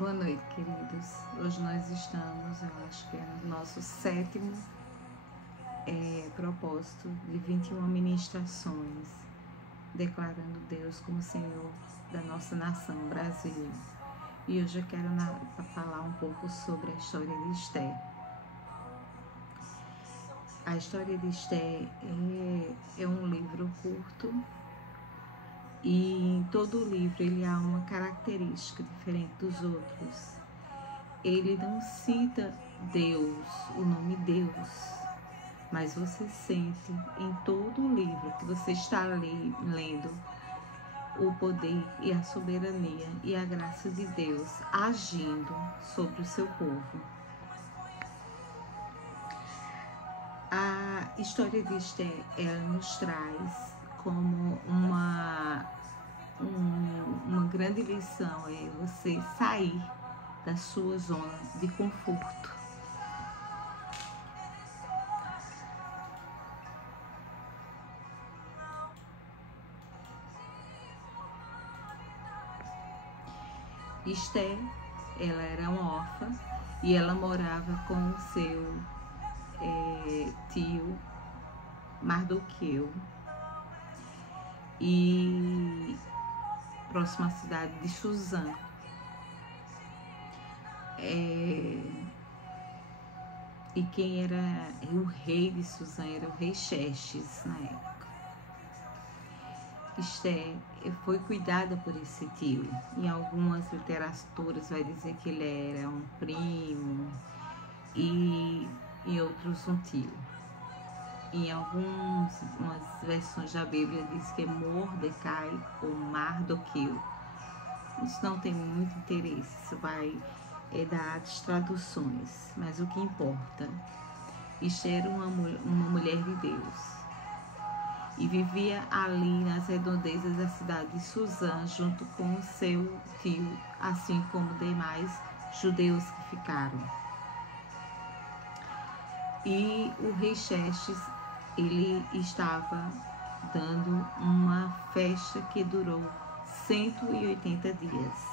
Boa noite, queridos. Hoje nós estamos, eu acho que é no nosso sétimo propósito de 21 ministrações, declarando Deus como Senhor da nossa nação, Brasil. E hoje eu quero falar um pouco sobre a história de Esther. A história de Esther é um livro curto e em todo o livro ele há uma característica diferente dos outros. Ele não cita Deus, o nome Deus, mas você sente em todo o livro que você está lendo o poder e a soberania e a graça de Deus agindo sobre o seu povo. A história de Esther, ela nos traz como uma grande lição, você sair da sua zona de conforto. Esther, ela era uma órfã e ela morava com o seu tio Mardoqueu e próxima à cidade de Suzã. E quem era o rei de Suzã era o rei Xerxes na época. Esther foi cuidada por esse tio. Em algumas literaturas vai dizer que ele era um primo e em outros um tio. Em algumas versões da Bíblia diz que é Mordecai ou Mardoqueu. Isso não tem muito interesse, isso vai dar as traduções, mas o que importa, Esther era uma mulher de Deus e vivia ali nas redondezas da cidade de Suzã junto com o seu tio, assim como demais judeus que ficaram. E o rei Xerxes, ele estava dando uma festa que durou 180 dias.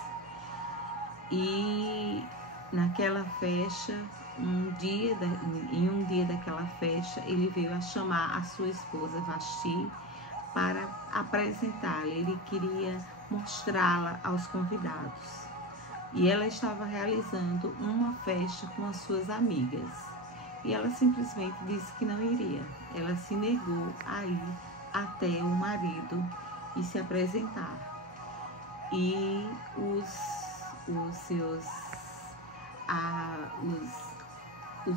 E naquela festa, em um dia daquela festa, ele veio a chamar a sua esposa Vasti para apresentá-la. Ele queria mostrá-la aos convidados. E ela estava realizando uma festa com as suas amigas. E ela simplesmente disse que não iria. Ela se negou a ir até o marido e se apresentar. E os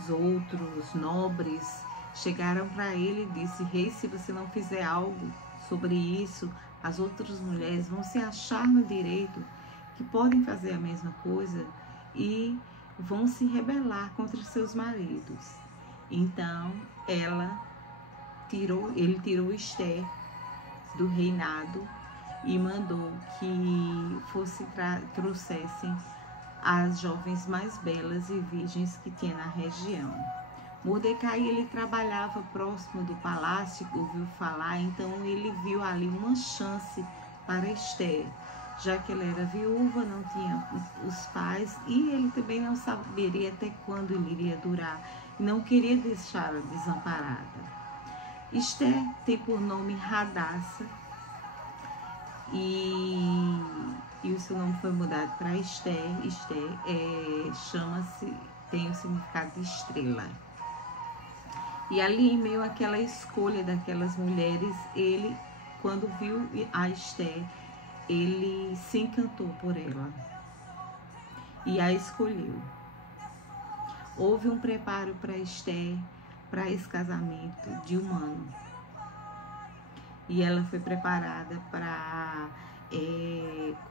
outros nobres chegaram para ele e disse: rei, se você não fizer algo sobre isso, as outras mulheres vão se achar no direito que podem fazer a mesma coisa e vão se rebelar contra seus maridos. Então ele tirou Esther do reinado e mandou que trouxessem as jovens mais belas e virgens que tinha na região. Mordecai, ele trabalhava próximo do palácio, ouviu falar, então ele viu ali uma chance para Esther, já que ela era viúva, não tinha os pais e ele também não saberia até quando ele iria durar, não queria deixá-la desamparada. Esther tem por nome Hadassah e o seu nome foi mudado para Esther. Esther tem o significado de estrela. E ali, em meio àquela escolha daquelas mulheres, ele, quando viu a Esther, ele se encantou por ela e a escolheu. Houve um preparo para Esther, para esse casamento de um ano. E ela foi preparada para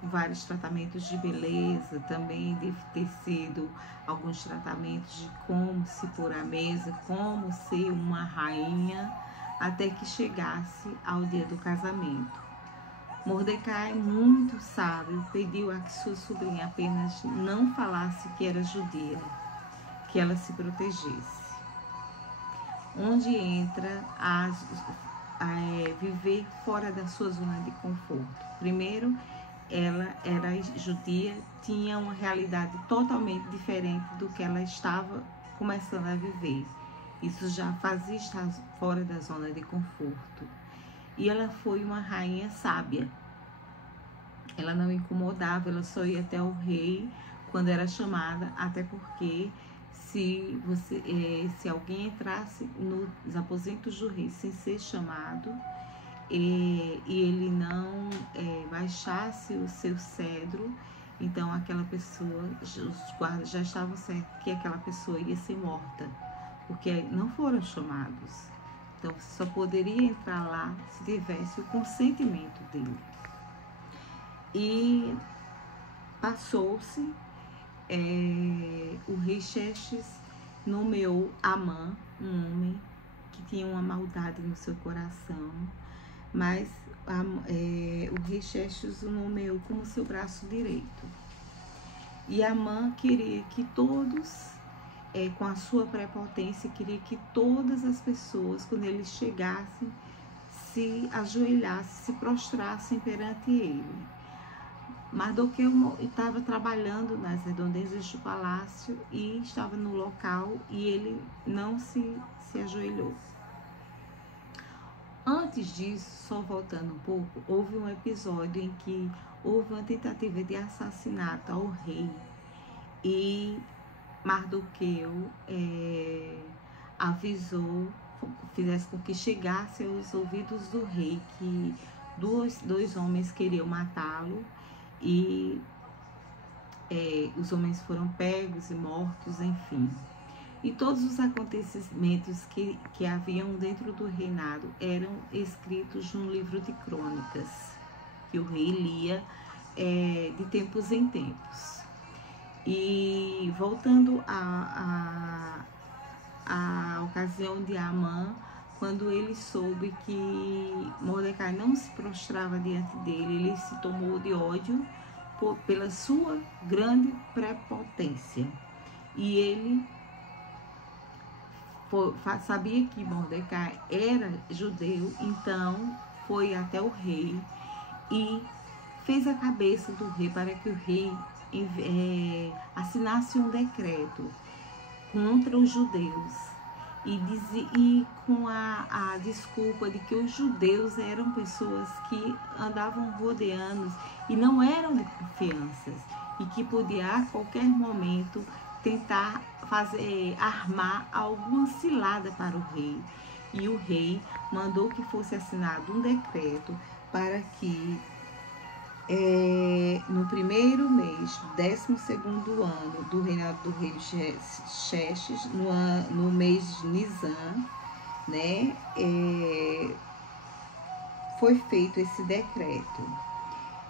vários tratamentos de beleza, também de tecido, alguns tratamentos de como se pôr à mesa, como ser uma rainha, até que chegasse ao dia do casamento. Mordecai, muito sábio, pediu a que sua sobrinha apenas não falasse que era judia, que ela se protegesse. Onde entra viver fora da sua zona de conforto. Primeiro, ela era judia, tinha uma realidade totalmente diferente do que ela estava começando a viver. Isso já fazia estar fora da zona de conforto. E ela foi uma rainha sábia. Ela não incomodava, ela só ia até o rei quando era chamada, até porque se alguém entrasse nos aposentos do rei sem ser chamado, e ele não baixasse o seu cedro, então aquela pessoa, os guardas já estavam certos que aquela pessoa ia ser morta, porque não foram chamados. Então só poderia entrar lá se tivesse o consentimento dele. E passou-se, o rei Xerxes nomeou Amã, um homem que tinha uma maldade no seu coração, mas o rei Xerxes o nomeou como seu braço direito. E Amã queria que todos, com a sua prepotência, queria que todas as pessoas, quando eles chegassem, se ajoelhassem, se prostrassem perante ele. Mardoqueu estava trabalhando nas redondezas do palácio e estava no local e ele não se ajoelhou. Antes disso, só voltando um pouco, houve um episódio em que houve uma tentativa de assassinato ao rei e Mardoqueu avisou, fizesse com que chegasse aos ouvidos do rei que dois homens queriam matá-lo. E os homens foram pegos e mortos, enfim. E todos os acontecimentos que haviam dentro do reinado eram escritos num livro de crônicas, que o rei lia de tempos em tempos. E voltando à ocasião de Amã, quando ele soube que Mordecai não se prostrava diante dele, ele se tomou de ódio pela sua grande prepotência. E ele sabia que Mordecai era judeu, então foi até o rei e fez a cabeça do rei para que o rei assinasse um decreto contra os judeus. E com a desculpa de que os judeus eram pessoas que andavam rodeando e não eram de confiança e que podia a qualquer momento tentar armar alguma cilada para o rei. E o rei mandou que fosse assinado um decreto para que no primeiro mês do 12º ano do reinado do rei Xerxes, no mês de Nisan, né, foi feito esse decreto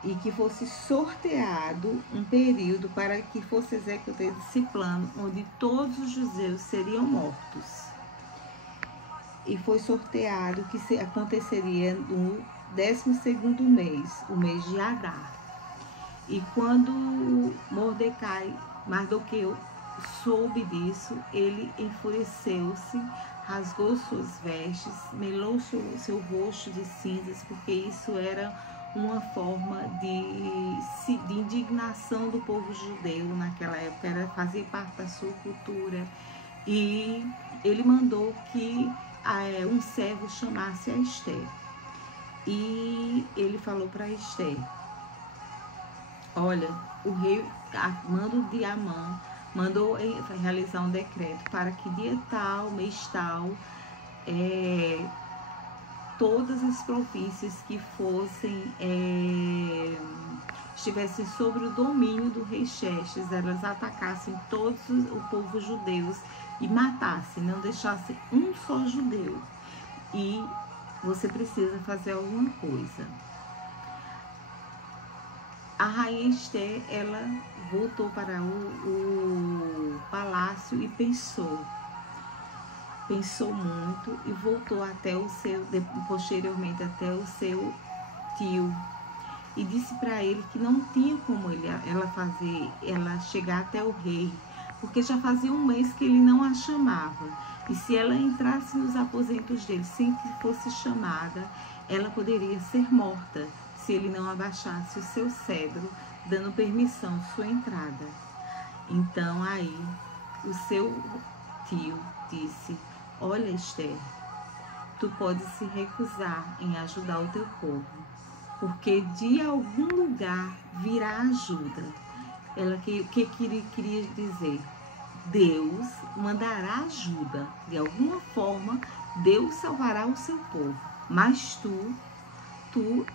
e que fosse sorteado um período para que fosse executado esse plano onde todos os judeus seriam mortos. E foi sorteado que aconteceria no 12º mês, o mês de Adar. E quando Mardoqueu soube disso, ele enfureceu-se, rasgou suas vestes, melou seu rosto de cinzas, porque isso era uma forma de indignação do povo judeu naquela época, fazia parte da sua cultura. E ele mandou que um servo chamasse a Esther. E ele falou para Esther: olha, o rei, a mando de Amã, mandou realizar um decreto para que dia tal, mês tal, todas as províncias que estivessem sobre o domínio do rei Xerxes, elas atacassem todos o povo judeus e matassem, não deixassem um só judeu. E você precisa fazer alguma coisa. A rainha Esther, ela voltou para o palácio e pensou muito e voltou posteriormente até o seu tio e disse para ele que não tinha como ela chegar até o rei, porque já fazia um mês que ele não a chamava. E se ela entrasse nos aposentos dele sem que fosse chamada, ela poderia ser morta se ele não abaixasse o seu cedro, dando permissão sua entrada. Então aí o seu tio disse: olha, Esther, tu podes se recusar em ajudar o teu povo, porque de algum lugar virá ajuda. Ela que queria dizer? Deus mandará ajuda. De alguma forma, Deus salvará o seu povo. Mas tu,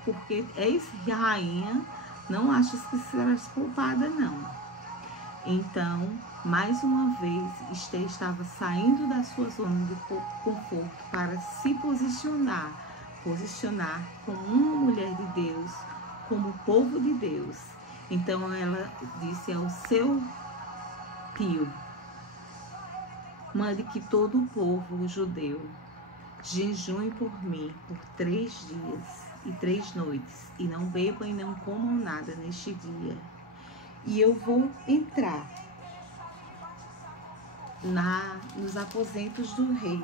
porque és rainha, não achas que serás poupada, não. Então, mais uma vez, Esther estava saindo da sua zona de conforto para se posicionar como uma mulher de Deus, como povo de Deus. Então, ela disse ao seu tio: mande que todo o povo judeu jejue por mim por 3 dias e 3 noites, e não bebam e não comam nada neste dia. E eu vou entrar nos aposentos do rei,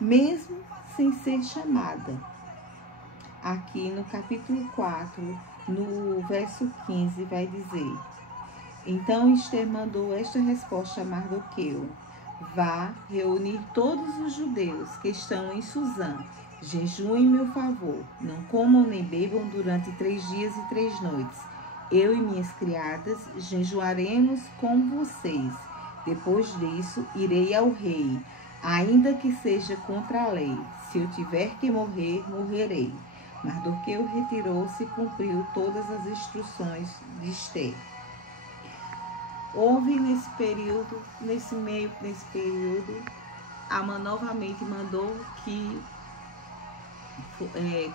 mesmo sem ser chamada. Aqui no capítulo 4, no verso 15, vai dizer: então Esther mandou esta resposta a Mardoqueu: vá reunir todos os judeus que estão em Suzã, jejuem em meu favor, não comam nem bebam durante 3 dias e 3 noites. Eu e minhas criadas jejuaremos com vocês. Depois disso, irei ao rei, ainda que seja contra a lei. Se eu tiver que morrer, morrerei. Mardoqueu retirou-se e cumpriu todas as instruções de Esther. Houve nesse período, Amã novamente mandou que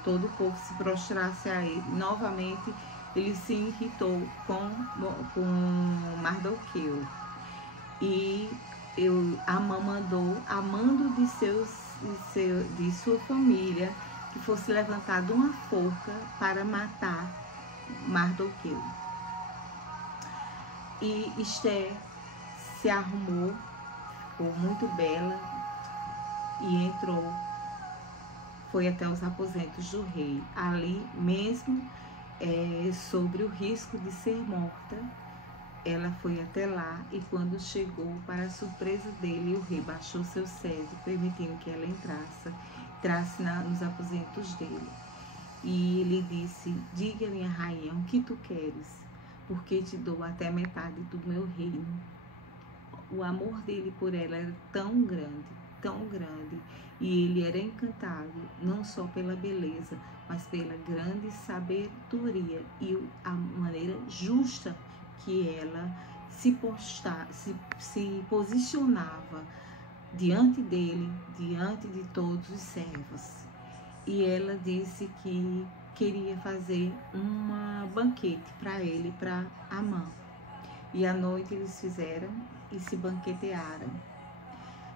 todo o povo se prostrasse a ele. Novamente, ele se irritou com Mardoqueu. E Amã mandou, amando de sua família, que fosse levantada uma forca para matar Mardoqueu. E Esther se arrumou, ficou muito bela e entrou, foi até os aposentos do rei. Ali mesmo, sobre o risco de ser morta, ela foi até lá, e quando chegou, para a surpresa dele, o rei baixou seu cetro, permitindo que ela entrasse nos aposentos dele. E ele disse: diga, minha rainha, o que tu queres? Porque te dou até metade do meu reino. O amor dele por ela era tão grande, e ele era encantado, não só pela beleza, mas pela grande sabedoria e a maneira justa que ela se posicionava diante dele, diante de todos os servos. E ela disse que queria fazer um banquete para ele, para Amã. E à noite eles fizeram e se banquetearam.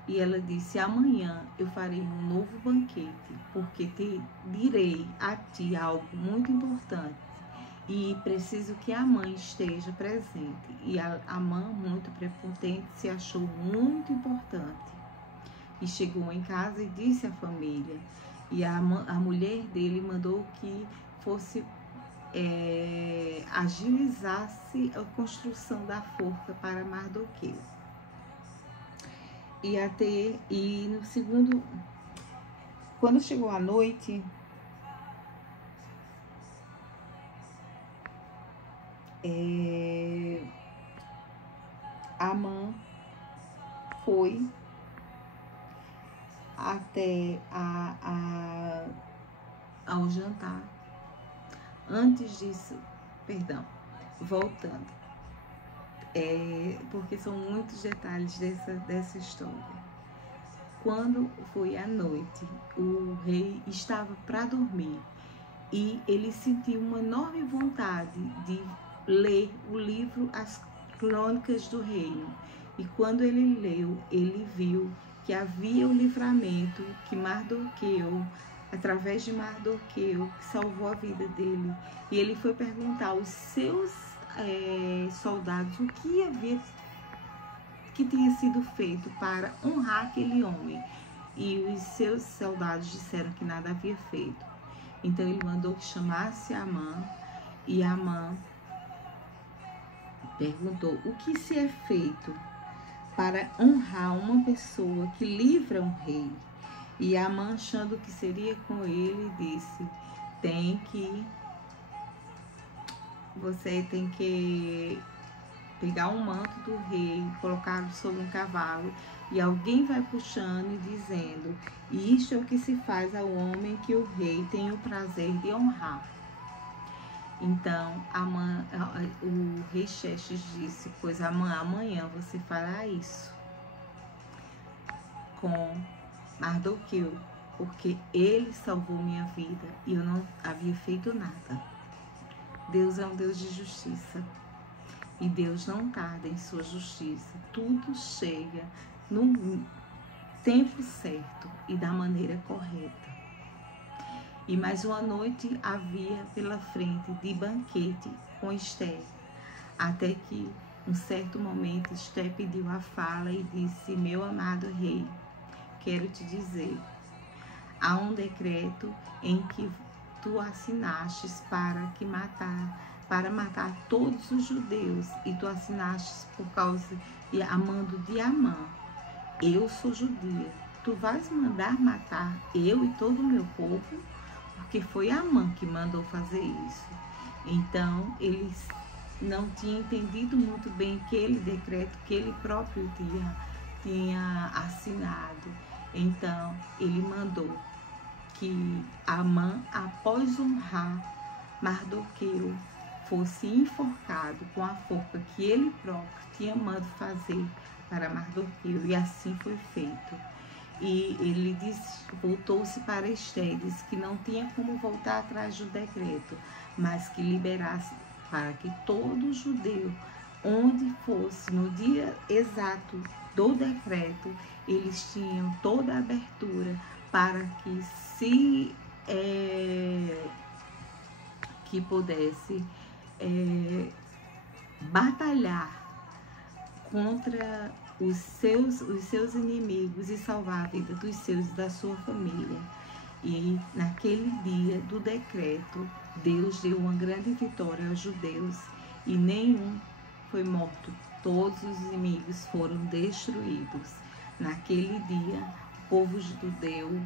E ela disse: amanhã eu farei um novo banquete, porque te direi a ti algo muito importante, e preciso que a mãe esteja presente. E a mãe, muito prepotente, se achou muito importante. E chegou em casa e disse à família. E a mulher dele mandou que fosse agilizasse a construção da forca para Mardoqueu. E no segundo, quando chegou a noite, Amã foi até ao jantar. Antes disso, voltando, porque são muitos detalhes dessa história. Quando foi à noite, o rei estava para dormir e ele sentiu uma enorme vontade de ler o livro As Crônicas do Reino. E quando ele leu, ele viu que havia o livramento, que Mardoqueu, através de Mardoqueu, que salvou a vida dele. E ele foi perguntar aos seus soldados o que tinha sido feito para honrar aquele homem. E os seus soldados disseram que nada havia feito. Então ele mandou que chamasse Amã, e Amã perguntou: o que se é feito para honrar uma pessoa que livra um rei? E Amã, achando que seria com ele, disse: você tem que pegar um manto do rei, colocá-lo sobre um cavalo, e alguém vai puxando e dizendo: isto é o que se faz ao homem que o rei tem o prazer de honrar. Então Amã, o rei Xerxes disse: pois amanhã você fará isso com Mardoqueu, porque ele salvou minha vida e eu não havia feito nada. Deus é um Deus de justiça. E Deus não tarda em sua justiça. Tudo chega no tempo certo e da maneira correta. E mais uma noite havia pela frente de banquete com Esther. Até que, um certo momento, Esther pediu a fala e disse: meu amado rei, quero te dizer, há um decreto em que tu assinastes para matar todos os judeus, e tu assinastes por causa de amando de Amã. Eu sou judia, tu vais mandar matar eu e todo o meu povo? Porque foi Amã que mandou fazer isso. Então eles não tinham entendido muito bem aquele decreto que ele próprio tinha assinado. Então ele mandou que Amã, após honrar Mardoqueu, fosse enforcado com a forca que ele próprio tinha mandado fazer para Mardoqueu, e assim foi feito. E ele voltou-se para Esther, disse que não tinha como voltar atrás do decreto, mas que liberasse para que todo judeu, onde fosse, no dia exato do decreto, eles tinham toda a abertura para que pudesse batalhar contra os seus inimigos e salvar a vida dos seus e da sua família. E naquele dia do decreto, Deus deu uma grande vitória aos judeus e nenhum foi morto. Todos os inimigos foram destruídos. Naquele dia, o povo judeu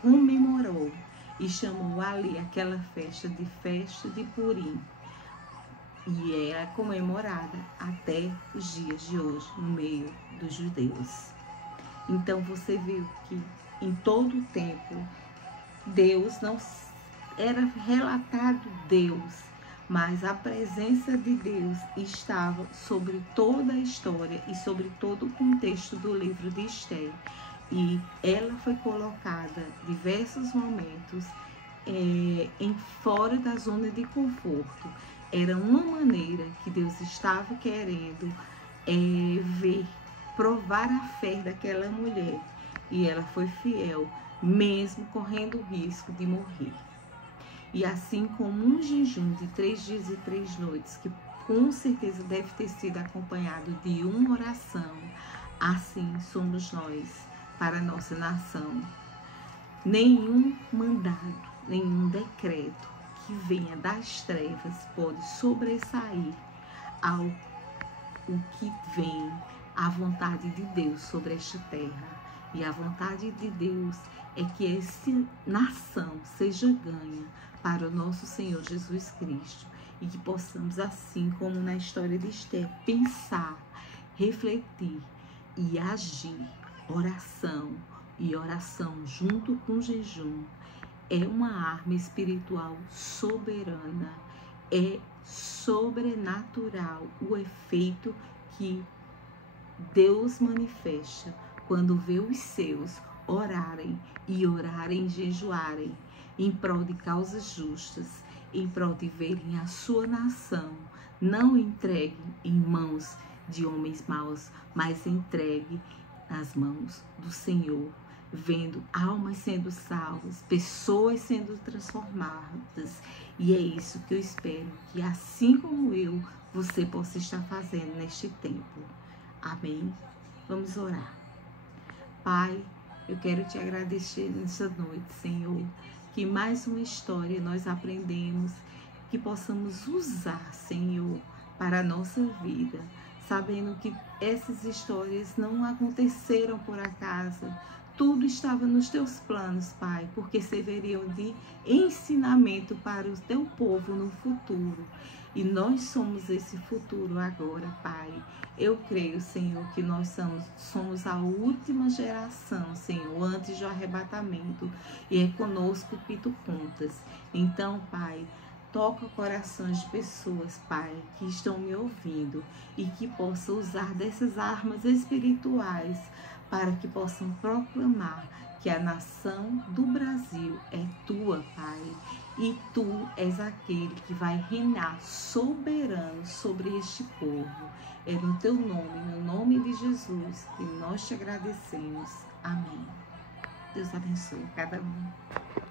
comemorou e chamou ali aquela festa de Purim. E era comemorada até os dias de hoje, no meio dos judeus. Então você viu que em todo o tempo, Deus não era relatado Deus, mas a presença de Deus estava sobre toda a história e sobre todo o contexto do livro de Esther. E ela foi colocada em diversos momentos em fora da zona de conforto. Era uma maneira que Deus estava querendo provar a fé daquela mulher. E ela foi fiel, mesmo correndo o risco de morrer. E assim como um jejum de 3 dias e 3 noites, que com certeza deve ter sido acompanhado de uma oração, assim somos nós para a nossa nação. Nenhum mandado, nenhum decreto que venha das trevas pode sobressair ao que vem a vontade de Deus sobre esta terra. E a vontade de Deus é que essa nação seja ganha para o nosso Senhor Jesus Cristo. E que possamos, assim como na história de Esther, pensar, refletir e agir. Oração e oração junto com jejum é uma arma espiritual soberana. É sobrenatural o efeito que Deus manifesta quando vê os seus orarem e jejuarem em prol de causas justas, em prol de verem a sua nação não entregue em mãos de homens maus, mas entregue nas mãos do Senhor, vendo almas sendo salvas, pessoas sendo transformadas. E é isso que eu espero, que assim como eu, você possa estar fazendo neste tempo. Amém? Vamos orar. Pai, eu quero te agradecer nessa noite, Senhor. que mais uma história nós aprendemos, que possamos usar, Senhor, para a nossa vida, sabendo que essas histórias não aconteceram por acaso. Tudo estava nos teus planos, Pai, porque serviriam de ensinamento para o teu povo no futuro. E nós somos esse futuro agora, Pai. Eu creio, Senhor, que nós somos a última geração, Senhor, antes do arrebatamento. E é conosco que tu contas. Então, Pai, toca corações de pessoas, Pai, que estão me ouvindo e que possam usar dessas armas espirituais para que possam proclamar que a nação do Brasil é tua, Pai, e tu és aquele que vai reinar soberano sobre este povo. É no teu nome, no nome de Jesus, que nós te agradecemos. Amém. Deus abençoe cada um.